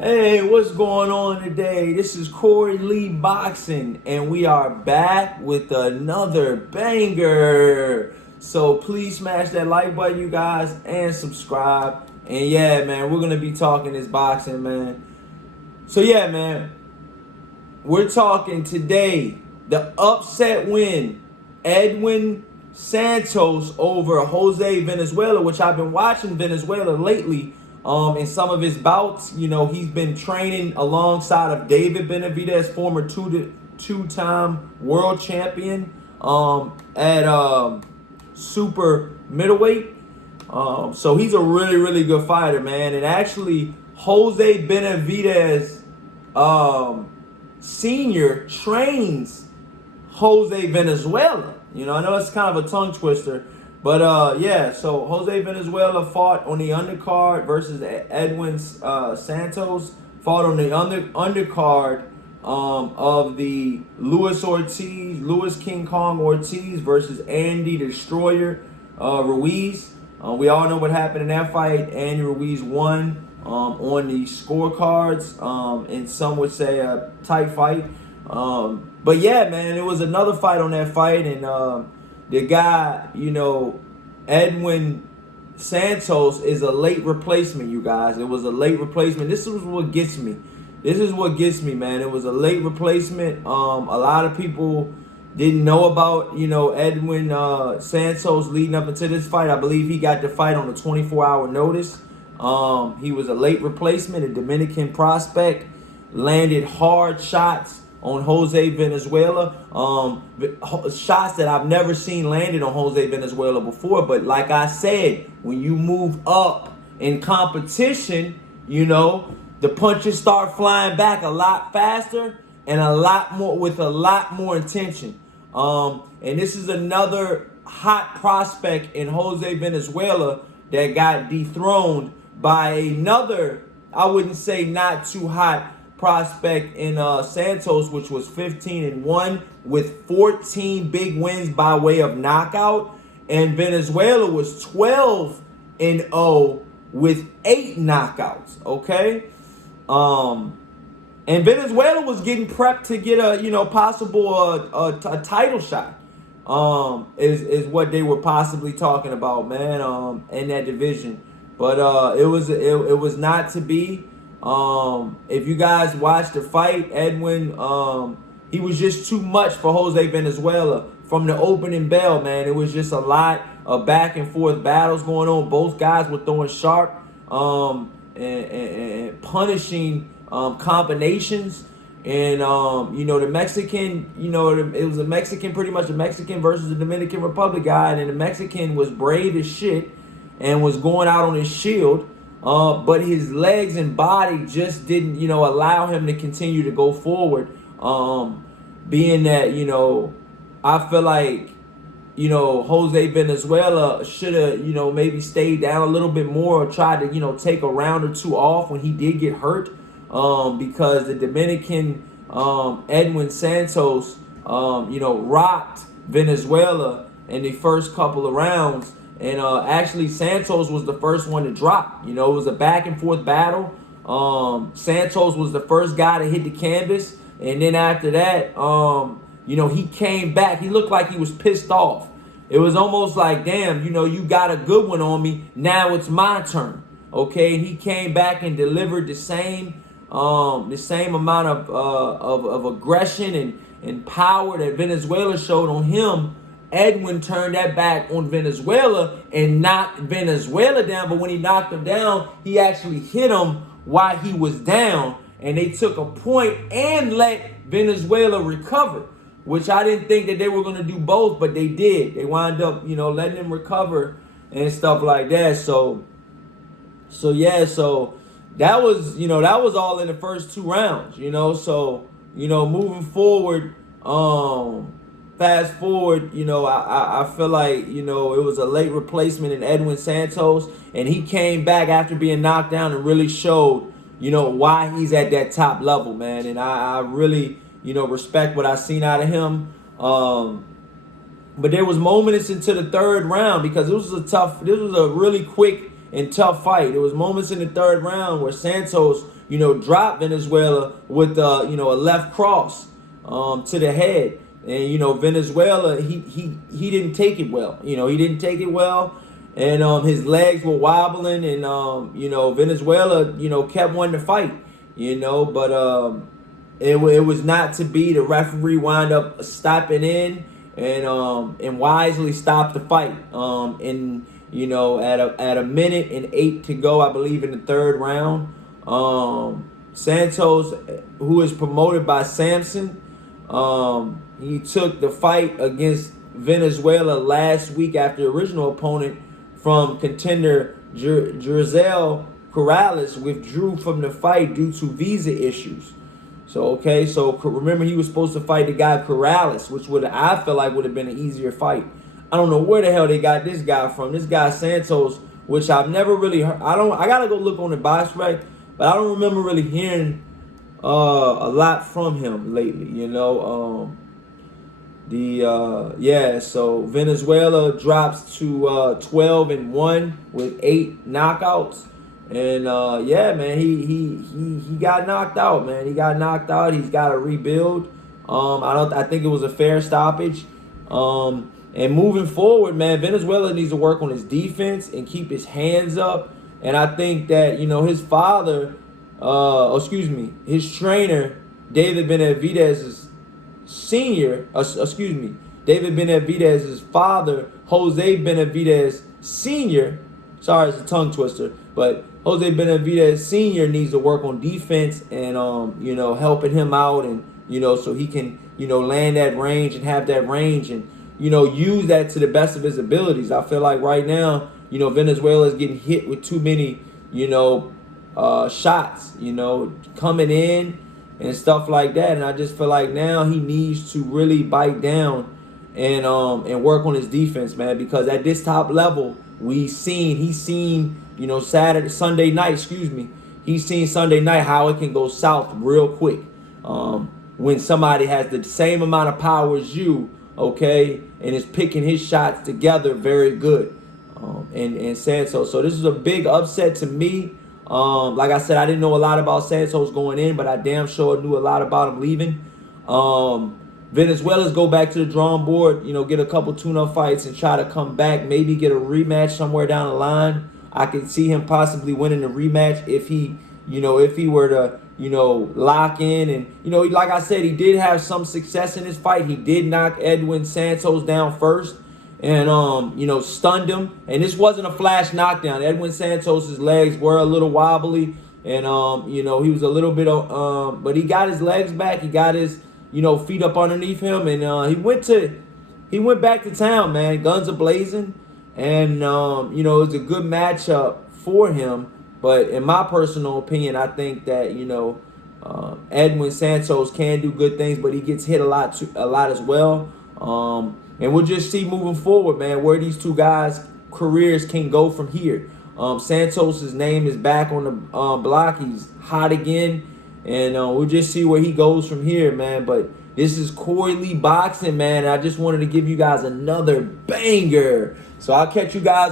Hey, what's going on today? This is Corey Lee Boxing, and we are back with another banger. So please smash that like button, you guys, and subscribe. And yeah, man, we're gonna be talking this boxing, man. So yeah, man, we're talking today the upset win, Edwin Santos over Jose Valenzuela, which I've been watching Venezuela lately. In some of his bouts, he's been training alongside of David Benavidez, former two-time world champion at super middleweight. So he's a really, really good fighter, man. And actually, Jose Benavidez Senior trains Jose Valenzuela. I know it's kind of a tongue twister, but yeah. So Jose Valenzuela fought on the undercard versus Edwin Santos. Fought on the undercard of the Luis King Kong Ortiz versus Andy Destroyer Ruiz. We all know what happened in that fight. Andy Ruiz won on the scorecards, and some would say a tight fight. But yeah, man, it was another fight on that fight, and the guy, Edwin Santos is a late replacement, you guys. It was a late replacement. This is what gets me. Man. It was a late replacement. A lot of people didn't know about, Edwin Santos leading up into this fight. I believe he got the fight on a 24-hour notice. He was a late replacement, a Dominican prospect, landed hard shots on Jose Valenzuela. Shots that I've never seen landed on Jose Valenzuela before. But like I said, when you move up in competition, the punches start flying back a lot faster and a lot more intention. And this is another hot prospect in Jose Valenzuela that got dethroned by another, I wouldn't say not too hot prospect in Santos, which was 15-1 with 14 big wins by way of knockout. And Venezuela was 12-0 with 8 knockouts. Okay. And Venezuela was getting prepped to get a possible a title shot. Is what they were possibly talking about, man. In that division, but it was not to be. If you guys watched the fight, Edwin, he was just too much for Jose Valenzuela from the opening bell, man. It was just a lot of back and forth battles going on. Both guys were throwing sharp and punishing combinations. And, the Mexican, it was a Mexican, pretty much a Mexican versus the Dominican Republic guy. And then the Mexican was brave as shit and was going out on his shield. But his legs and body just didn't, allow him to continue to go forward. Being that, I feel like, Jose Valenzuela should have, maybe stayed down a little bit more or tried to, take a round or two off when he did get hurt. Because the Dominican, Edwin Santos, rocked Venezuela in the first couple of rounds. And actually, Santos was the first one to drop. It was a back and forth battle. Santos was the first guy to hit the canvas. And then after that, he came back. He looked like he was pissed off. It was almost like, damn, you got a good one on me. Now it's my turn. Okay, and he came back and delivered the same amount of aggression and power that Venezuela showed on him. Edwin turned that back on Venezuela and knocked Venezuela down. But when he knocked him down, he actually hit him while he was down. And they took a point and let Venezuela recover, which I didn't think that they were going to do both, but they did. They wound up, letting him recover and stuff like that. So that was all in the first 2 rounds, So, moving forward, fast forward, I feel like, it was a late replacement in Edwin Santos, and he came back after being knocked down and really showed, why he's at that top level, man. And I really, respect what I've seen out of him. But there was moments into the 3rd round because this was a really quick and tough fight. There was moments in the third round where Santos, dropped Venezuela with a left cross to the head. And Venezuela, he didn't take it well. He didn't take it well, and his legs were wobbling, and Venezuela, kept wanting to fight. But it was not to be. The referee wound up stopping in and wisely stopped the fight. At a minute and 8 to go, I believe, in the third round. Santos, who is promoted by Samson, he took the fight against Venezuela last week after the original opponent from contender Jerzel Corrales withdrew from the fight due to visa issues. So remember, he was supposed to fight the guy Corrales, which I feel like would have been an easier fight. I don't know where the hell they got this guy from. This guy Santos, which I've never really heard. I gotta go look on the box rec, but I don't remember really hearing a lot from him lately. So Venezuela drops to 12-1 with 8 knockouts. And man, he got knocked out, man. He got knocked out. He's got to rebuild. I think it was a fair stoppage. And moving forward, man, Venezuela needs to work on his defense and keep his hands up. And I think that, his father, his trainer, David Benavidez's David Benavidez's father, Jose Benavidez Sr. Sorry, it's a tongue twister, but Jose Benavidez Sr. needs to work on defense and, helping him out and, so he can, land that range and have that range and, use that to the best of his abilities. I feel like right now, Venezuela is getting hit with too many, shots, coming in and stuff like that. And I just feel like now he needs to really bite down and work on his defense, man, because at this top level, he's seen, Sunday night how it can go south real quick. When somebody has the same amount of power as you, okay, and is picking his shots together very good. And Santos. So this is a big upset to me. Like I said, I didn't know a lot about Santos going in, but I damn sure knew a lot about him leaving. Venezuela's go back to the drawing board, get a couple tune-up fights and try to come back, maybe get a rematch somewhere down the line. I could see him possibly winning the rematch if he were to, lock in. And, like I said, he did have some success in his fight. He did knock Edwin Santos down first and, stunned him. And this wasn't a flash knockdown. Edwin Santos's legs were a little wobbly. And, he was a little bit, but he got his legs back. He got his, feet up underneath him. And he went back to town, man. Guns a blazing. And, it was a good matchup for him. But in my personal opinion, I think that, Edwin Santos can do good things, but he gets hit a lot as well. And we'll just see moving forward, man, where these two guys' careers can go from here. Santos' name is back on the block. He's hot again. And we'll just see where he goes from here, man. But this is Corey Lee Boxing, man. And I just wanted to give you guys another banger. So I'll catch you guys